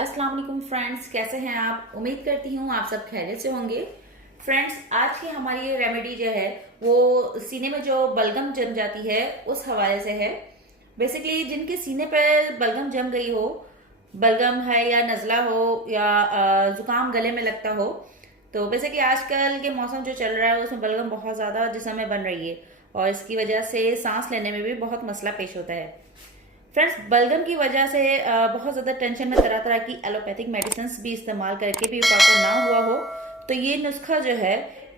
अस्सलाम वालेकुम फ्रेंड्स, कैसे हैं आप। उम्मीद करती हूँ आप सब खैरियत से होंगे। फ्रेंड्स, आज की हमारी ये रेमेडी जो है वो सीने में जो बलगम जम जाती है उस हवाले से है। बेसिकली जिनके सीने पर बलगम जम गई हो, बलगम है या नज़ला हो या जुकाम गले में लगता हो, तो बेसिकली आजकल के मौसम जो चल रहा है उसमें बलगम बहुत ज़्यादा जिस्म में बन रही है और इसकी वजह से सांस लेने में भी बहुत मसला पेश होता है। फ्रेंड्स, बलगम की वजह से बहुत ज़्यादा टेंशन में तरह तरह की एलोपैथिक मेडिसिन भी इस्तेमाल करके भी फायदा ना हुआ हो तो ये नुस्खा जो है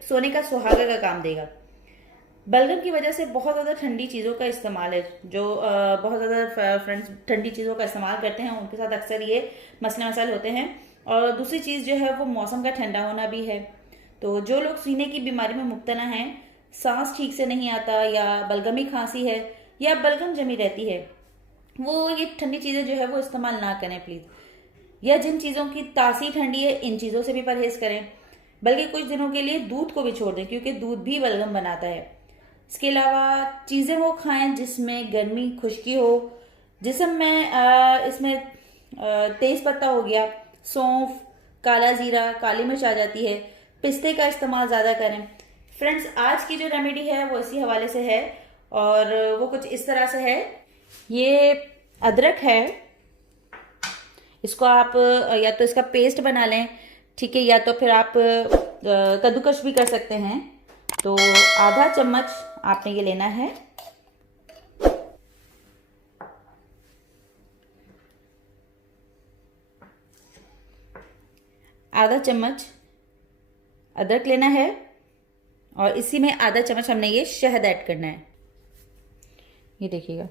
सोने का सुहागा का काम देगा। बलगम की वजह से बहुत ज़्यादा ठंडी चीज़ों का इस्तेमाल है, जो बहुत ज़्यादा फ्रेंड्स ठंडी चीज़ों का इस्तेमाल करते हैं उनके साथ अक्सर ये मसले मसाइल होते हैं। और दूसरी चीज़ जो है वो मौसम का ठंडा होना भी है। तो जो लोग सीने की बीमारी में मुब्तला हैं, सांस ठीक से नहीं आता या बलगमी खांसी है या बलगम जमी रहती है, वो ये ठंडी चीज़ें जो है वो इस्तेमाल ना करें प्लीज़। या जिन चीज़ों की तासीर ठंडी है इन चीज़ों से भी परहेज़ करें, बल्कि कुछ दिनों के लिए दूध को भी छोड़ दें क्योंकि दूध भी बलगम बनाता है। इसके अलावा चीज़ें वो खाएं जिसमें गर्मी खुश्की हो, जिसम में इसमें तेज़ पत्ता हो गया, सौंफ, काला जीरा, काली मिर्च आ जाती है, पिस्ते का इस्तेमाल ज़्यादा करें। फ्रेंड्स, आज की जो रेमेडी है वो इसी हवाले से है और वो कुछ इस तरह से है। ये अदरक है, इसको आप या तो इसका पेस्ट बना लें, ठीक है, या तो फिर आप कद्दूकश भी कर सकते हैं। तो आधा चम्मच आपने ये लेना है। आधा चम्मच अदरक लेना है और इसी में आधा चम्मच हमने ये शहद ऐड करना है। ये देखिएगा,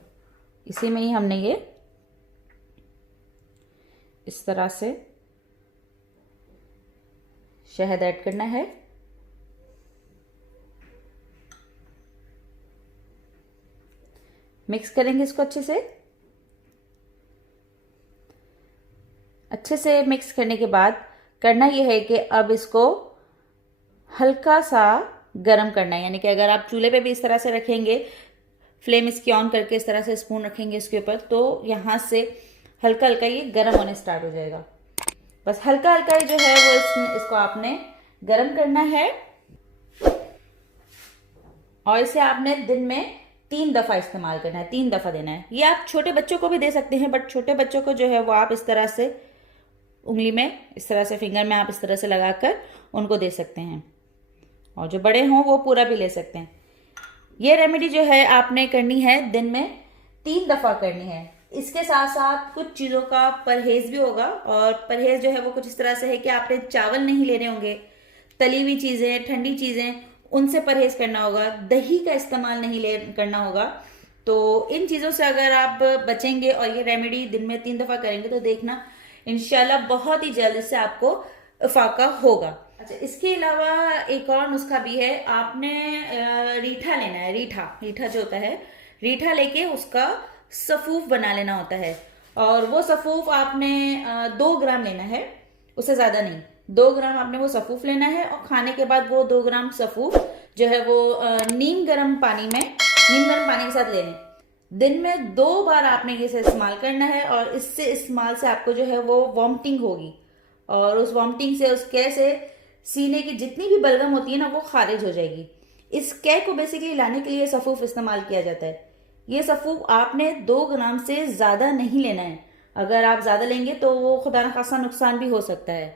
इसी में ही हमने ये इस तरह से शहद ऐड करना है। मिक्स करेंगे इसको अच्छे से मिक्स करने के बाद करना यह है कि अब इसको हल्का सा गरम करना है। यानी कि अगर आप चूल्हे पे भी इस तरह से रखेंगे, फ्लेम इसकी ऑन करके इस तरह से स्पून रखेंगे इसके ऊपर, तो यहाँ से हल्का हल्का ये गर्म होने स्टार्ट हो जाएगा। बस हल्का हल्का ही जो है वो इसको आपने गर्म करना है और इसे आपने दिन में 3 दफ़ा इस्तेमाल करना है, 3 दफ़ा देना है। ये आप छोटे बच्चों को भी दे सकते हैं, बट छोटे बच्चों को जो है वो आप इस तरह से उंगली में इस तरह से फिंगर में आप इस तरह से लगाकर उनको दे सकते हैं और जो बड़े हों वो पूरा भी ले सकते हैं। ये रेमेडी जो है आपने करनी है दिन में 3 दफ़ा करनी है। इसके साथ साथ कुछ चीज़ों का परहेज भी होगा और परहेज जो है वो कुछ इस तरह से है कि आपने चावल नहीं लेने होंगे, तली हुई चीज़ें, ठंडी चीज़ें, उनसे परहेज करना होगा, दही का इस्तेमाल नहीं करना होगा। तो इन चीज़ों से अगर आप बचेंगे और ये रेमेडी दिन में 3 दफ़ा करेंगे तो देखना इंशाल्लाह बहुत ही जल्द से आपको फाका होगा। अच्छा, इसके अलावा एक और नुस्खा भी है। आपने रीठा लेना है। रीठा जो होता है, रीठा लेके उसका सफूफ बना लेना होता है और वो सफूफ आपने 2 ग्राम लेना है, उससे ज़्यादा नहीं। 2 ग्राम आपने वो सफूफ लेना है और खाने के बाद वो 2 ग्राम सफूफ जो है वो नीम गर्म पानी के साथ लेने। दिन में 2 बार आपने ये इस्तेमाल करना है और इससे इस्तेमाल से आपको जो है वो वॉमिटिंग होगी और उस वॉमिटिंग से उस कै से सीने की जितनी भी बलगम होती है ना वो खारिज हो जाएगी। इस कै को बेसिकली लाने के लिए सफूफ इस्तेमाल किया जाता है। ये सफूफ आपने 2 ग्राम से ज़्यादा नहीं लेना है। अगर आप ज़्यादा लेंगे तो वो खुदा न खासा नुकसान भी हो सकता है।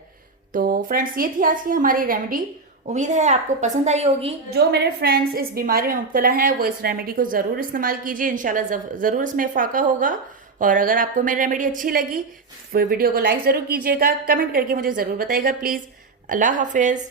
तो फ्रेंड्स, ये थी आज की हमारी रेमेडी। उम्मीद है आपको पसंद आई होगी। जो मेरे फ्रेंड्स इस बीमारी में मुब्तला हैं वो इस रेमेडी को ज़रूर इस्तेमाल कीजिए, इंशाल्लाह ज़रूर इसमें फाका होगा। और अगर आपको मेरी रेमेडी अच्छी लगी वीडियो को लाइक ज़रूर कीजिएगा, कमेंट करके मुझे ज़रूर बताइएगा प्लीज़। अल्लाह हाफिज़।